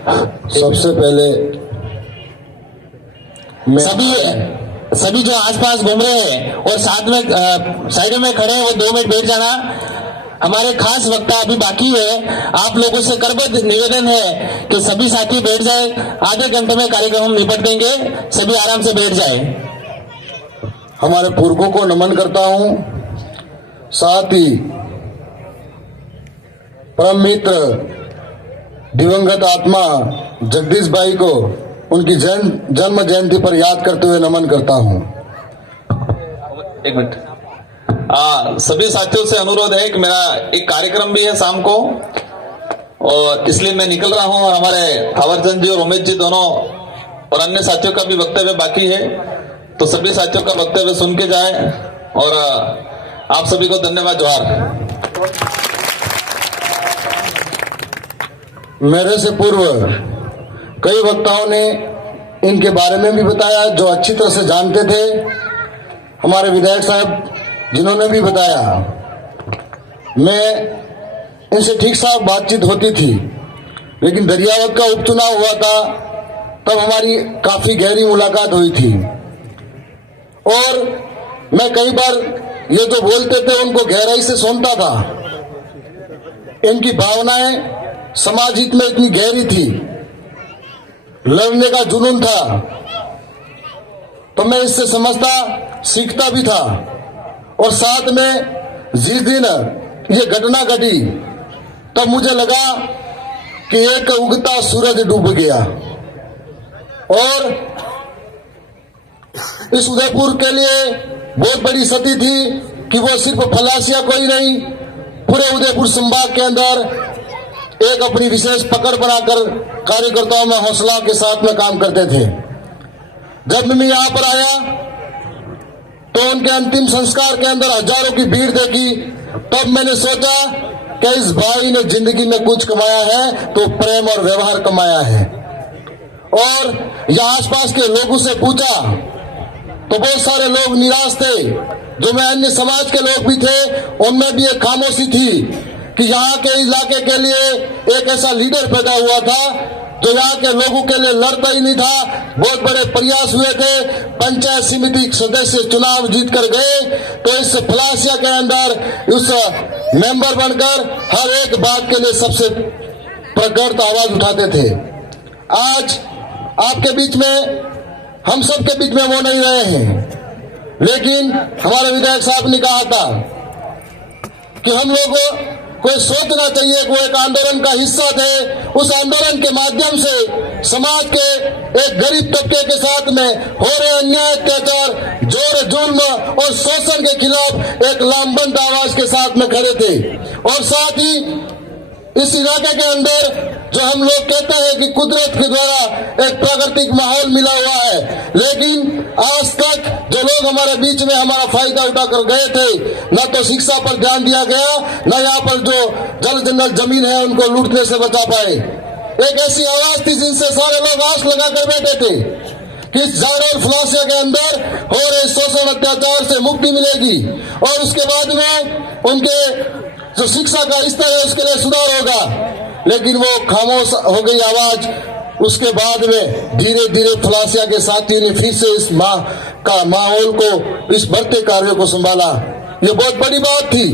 सबसे पहले सभी जो आसपास घूम रहे हैं और साथ में साइड में खड़े हैं वो 2 मिनट बैठ जाना। हमारे खास वक्ता अभी बाकी है। आप लोगों से करबद्ध निवेदन है कि सभी साथी बैठ जाए। आधे घंटे में कार्यक्रम हम निपट देंगे, सभी आराम से बैठ जाए। हमारे पूर्वों को नमन करता हूं, साथ ही परम मित्र दिवंगत आत्मा जगदीश भाई को उनकी जन्म जयंती पर याद करते हुए नमन करता हूं। एक मिनट, सभी साथियों से अनुरोध है कि मेरा एक कार्यक्रम भी है शाम को और इसलिए मैं निकल रहा हूं और हमारे थावरचंद जी और उमेश जी दोनों और अन्य साथियों का भी वक्तव्य बाकी है, तो सभी साथियों का वक्तव्य सुन के जाए और आप सभी को धन्यवाद। जोहार। मेरे से पूर्व कई वक्ताओं ने इनके बारे में भी बताया जो अच्छी तरह से जानते थे। हमारे विधायक साहब जिन्होंने भी बताया, मैं इनसे ठीक साफ बातचीत होती थी, लेकिन दरियावत का उपचुनाव हुआ था तब हमारी काफी गहरी मुलाकात हुई थी और मैं कई बार ये जो बोलते थे उनको गहराई से सुनता था। इनकी भावनाएं समाज हित में इतनी गहरी थी, लड़ने का जुनून था, तो मैं इससे समझता सीखता भी था। और साथ में जिस दिन ये घटना घटी तब मुझे लगा कि एक उगता सूरज डूब गया और इस उदयपुर के लिए बहुत बड़ी क्षति थी कि वो सिर्फ फलासिया कोई नहीं, पूरे उदयपुर संभाग के अंदर एक अपनी विशेष पकड़ बनाकर कार्यकर्ताओं में हौसला के साथ में काम करते थे। जब मैं यहाँ पर आया तो उनके अंतिम संस्कार के अंदर हजारों की भीड़ देखी, तब मैंने सोचा कि इस भाई ने जिंदगी में कुछ कमाया है तो प्रेम और व्यवहार कमाया है। और यहाँ आसपास के लोगों से पूछा तो बहुत सारे लोग निराश थे, जो मैं अन्य समाज के लोग भी थे उनमें भी एक खामोशी थी कि यहाँ के इलाके के लिए एक ऐसा लीडर पैदा हुआ था जो यहाँ के लोगों के लिए लड़ता ही नहीं था। बहुत बड़े प्रयास हुए थे, पंचायत समिति सदस्य चुनाव जीत कर गए, तो इस फलासिया के अंदर उस मेंबर बनकर हर एक बात के लिए सबसे प्रखर आवाज उठाते थे। आज आपके बीच में, हम सब के बीच में वो नहीं रहे हैं, लेकिन हमारे विधायक साहब ने कहा था कि हम लोगों को सोचना चाहिए कि वो एक आंदोलन का हिस्सा थे। उस आंदोलन के माध्यम से समाज के एक गरीब तबके के साथ में हो रहे अन्याय, अत्याचार, जोर जुल्म और शोषण के खिलाफ एक लामबंद आवाज के साथ में खड़े थे। और साथ ही इस इलाके के अंदर जो हम लोग कहते हैं कि कुदरत के द्वारा एक प्राकृतिक माहौल मिला हुआ है, लेकिन आज तक जो लोग हमारे बीच में हमारा फायदा उठाकर गए थे, न तो शिक्षा पर ध्यान दिया गया, न यहाँ पर जो जल जंगल जमीन है उनको लूटने से बचा पाए। एक ऐसी आवाज थी जिनसे सारे लोग आस लगा कर बैठे थे कि इस जाड़ोर फलासिया के अंदर हो रहे शोषण अत्याचार से मुक्ति मिलेगी और उसके बाद में उनके जो शिक्षा का स्तर है उसके लिए सुधार होगा। लेकिन वो खामोश हो गई आवाज। उसके बाद में धीरे धीरे फलासिया के साथियों ने फिर से इस माहौल को, इस बढ़ते कार्यों को संभाला। ये बहुत बड़ी बात थी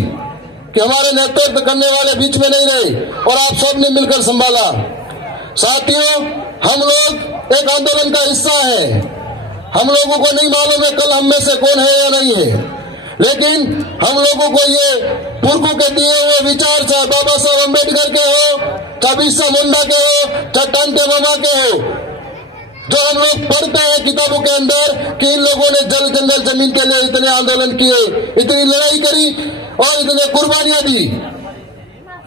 कि हमारे नेतृत्व करने वाले बीच में नहीं रहे और आप सब ने मिलकर संभाला। साथियों, हम लोग एक आंदोलन का हिस्सा है। हम लोगों को नहीं मालूम है कल हम में से कौन है या नहीं है, लेकिन हम लोगों को ये पूर्वों के दिए हुए विचार, चाहे बाबा साहब अम्बेडकर के हो, चाहे बिरसा मुंडा के हो, चाहे टांटे मामा के हो, जो हम लोग पढ़ते हैं किताबों के अंदर कि इन लोगों ने जल जंगल जमीन के लिए इतने आंदोलन किए, इतनी लड़ाई करी और इतने कुर्बानियां दी।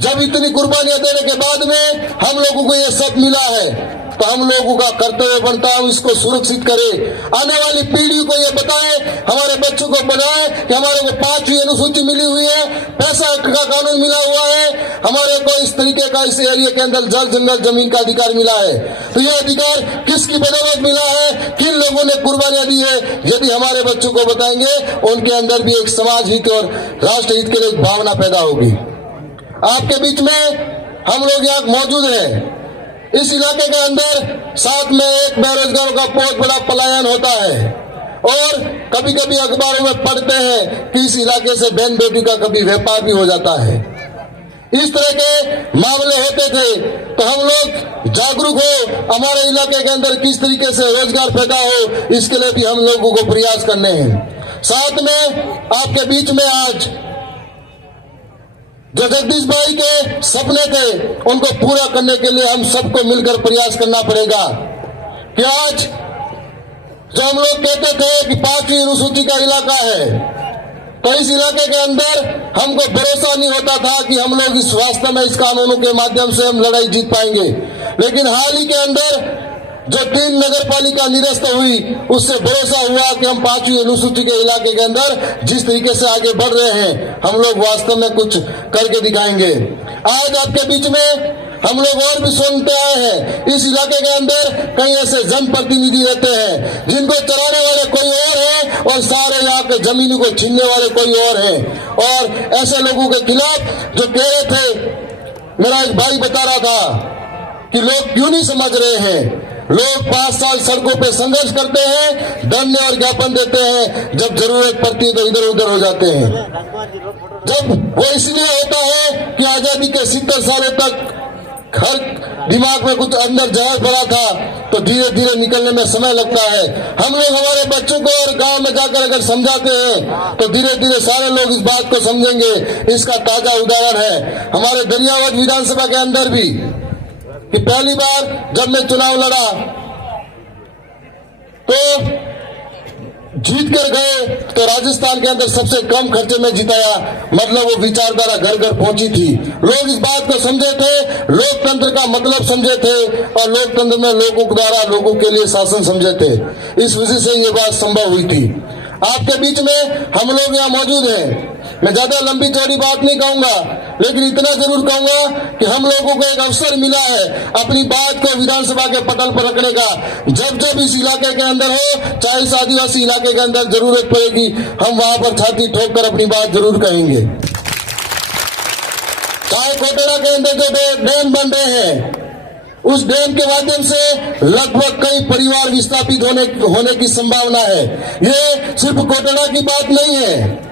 जब इतनी कुर्बानियां देने के बाद में हम लोगों को ये सब मिला है, तो हम लोगों का कर्तव्य बनता है इसको सुरक्षित करें। आने वाली पीढ़ी को ये बताएं, हमारे बच्चों को बताएं कि हमारे को 5वीं अनुसूची मिली हुई है, पैसा का कानून मिला हुआ है, हमारे को इस तरीके का इस एरिया के अंदर जल जंगल जमीन का अधिकार मिला है। तो ये अधिकार किसकी बदौलत मिला है, किन लोगों ने कुर्बानियां दी है, यदि हमारे बच्चों को बताएंगे उनके अंदर भी एक समाज हित और राष्ट्र हित के लिए भावना पैदा होगी। आपके बीच में हम लोग यहाँ मौजूद हैं, इस इलाके के अंदर साथ में एक बेरोजगारों का बहुत बड़ा पलायन होता है और कभी कभी अखबारों में पढ़ते हैं कि इस इलाके से बहन बेटी का कभी व्यापार भी हो जाता है। इस तरह के मामले होते थे तो हम लोग जागरूक हो, हमारे इलाके के अंदर किस तरीके से रोजगार पैदा हो, इसके लिए भी हम लोगों को प्रयास करने हैं। साथ में आपके बीच में आज जो जगदीश भाई के सपने थे उनको पूरा करने के लिए हम सबको मिलकर प्रयास करना पड़ेगा कि आज जो हम लोग कहते थे कि 5वीं अनुसूची का इलाका है, तो इस इलाके के अंदर हमको भरोसा नहीं होता था कि हम लोग इस वास्तव में इस कानूनों के माध्यम से हम लड़ाई जीत पाएंगे। लेकिन हाल ही के अंदर जो 3 नगर पालिका निरस्त हुई, उससे भरोसा हुआ कि हम 5वीं अनुसूची के इलाके के अंदर जिस तरीके से आगे बढ़ रहे हैं, हम लोग वास्तव में कुछ करके दिखाएंगे। आज आपके बीच में हम लोग और भी सुनते आए हैं, इस इलाके के अंदर कई ऐसे जनप्रतिनिधि रहते हैं जिनको चलाने वाले कोई और है और सारे यहाँ के जमीन को छीनने वाले कोई और हैं। और ऐसे लोगों के खिलाफ जो कह रहे थे, मेरा एक भाई बता रहा था कि लोग क्यों नहीं समझ रहे हैं। लोग 5 साल सड़कों पे संघर्ष करते हैं, धरने और ज्ञापन देते हैं, जब जरूरत पड़ती है तो इधर उधर हो जाते हैं। जब वो इसलिए होता है कि आजादी के 70 सालों तक हर दिमाग में कुछ अंदर जहर पड़ा था, तो धीरे धीरे निकलने में समय लगता है। हम लोग हमारे बच्चों को और गांव में जाकर अगर समझाते हैं तो धीरे धीरे सारे लोग इस बात को समझेंगे। इसका ताजा उदाहरण है हमारे दरियावद विधानसभा के अंदर भी कि पहली बार जब मैं चुनाव लड़ा तो जीत कर गए, तो राजस्थान के अंदर सबसे कम खर्चे में जिताया। मतलब वो विचारधारा घर घर पहुंची थी। लोग इस बात को समझे थे, लोकतंत्र का मतलब समझे थे और लोकतंत्र में लोगों द्वारा लोगों के लिए शासन समझे थे। इस वजह से ये बात संभव हुई थी। आपके बीच में हम लोग यहाँ मौजूद हैं। मैं ज्यादा लंबी चौड़ी बात नहीं कहूंगा, लेकिन इतना जरूर कहूंगा कि हम लोगों को एक अवसर मिला है अपनी बात को विधानसभा के पटल पर रखने का। जब जब इस इलाके के अंदर हो, चाहे इस आदिवासी इलाके के अंदर जरूरत पड़ेगी, हम वहां पर छाती ठोक कर अपनी बात जरूर कहेंगे। चाहे कोटेड़ा के अंदर जो डैम बन रहे हैं, उस डैम के माध्यम से लगभग कई परिवार विस्थापित होने की संभावना है। ये सिर्फ कोटेड़ा की बात नहीं है,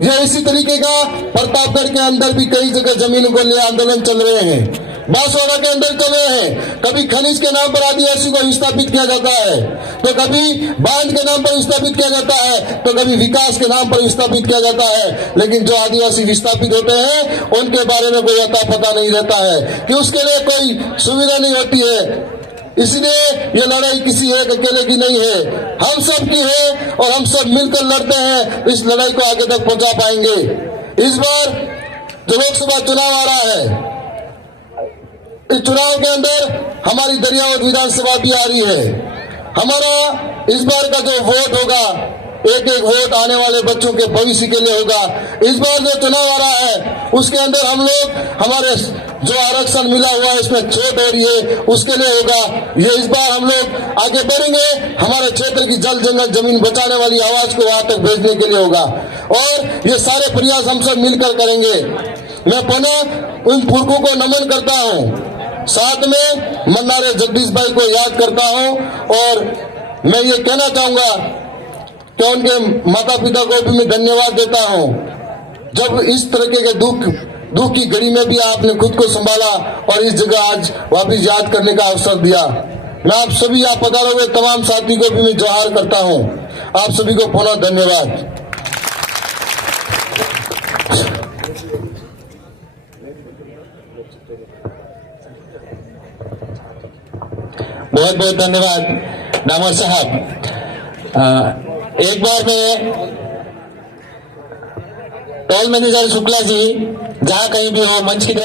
यह इसी तरीके का प्रतापगढ़ के अंदर भी कई जगह जमीनों को ले आंदोलन चल रहे हैं, बांसवाड़ा के अंदर चल रहे हैं। कभी खनिज के नाम पर आदिवासी को विस्थापित किया जाता है, तो कभी बांध के नाम पर विस्थापित किया जाता है, तो कभी विकास के नाम पर विस्थापित किया जाता है। लेकिन जो आदिवासी विस्थापित होते हैं उनके बारे में कोई अता पता नहीं रहता है कि उसके लिए कोई सुविधा नहीं होती है। इसलिए ये लड़ाई किसी एक अकेले की नहीं है, हम सब की है और हम सब मिलकर लड़ते हैं, इस लड़ाई को आगे तक पहुंचा पाएंगे। इस बार जो लोकसभा चुनाव आ रहा है, इस चुनाव के अंदर हमारी दरियावद विधानसभा भी आ रही है। हमारा इस बार का जो वोट होगा, एक एक वोट आने वाले बच्चों के भविष्य के लिए होगा। इस बार जो चुनाव आ रहा है उसके अंदर हम लोग हमारे जो आरक्षण मिला हुआ है इसमें छूट हो रही है, उसके लिए होगा। ये इस बार हम लोग आगे बढ़ेंगे, हमारे क्षेत्र की जल जंगल जमीन बचाने वाली आवाज को वहां तक भेजने के लिए होगा और ये सारे प्रयास हम सब मिलकर करेंगे। मैं पुनः उन पुरखों को नमन करता हूँ, साथ में मन्नारे जगदीश भाई को याद करता हूँ और मैं ये कहना चाहूंगा कि उनके माता पिता को भी मैं धन्यवाद देता हूँ। जब इस तरीके के दुख की घड़ी में भी आपने खुद को संभाला और इस जगह आज वापिस याद करने का अवसर दिया। मैं आप सभी यहाँ पधारे हुए तमाम साथी को भी मैं जोहार करता हूँ। आप सभी को पुनः धन्यवाद। बहुत बहुत धन्यवाद डामोर साहब। एक बार में टोल मैनेजर शुक्ला जी जहाँ कहीं भी हो मंच की तरफ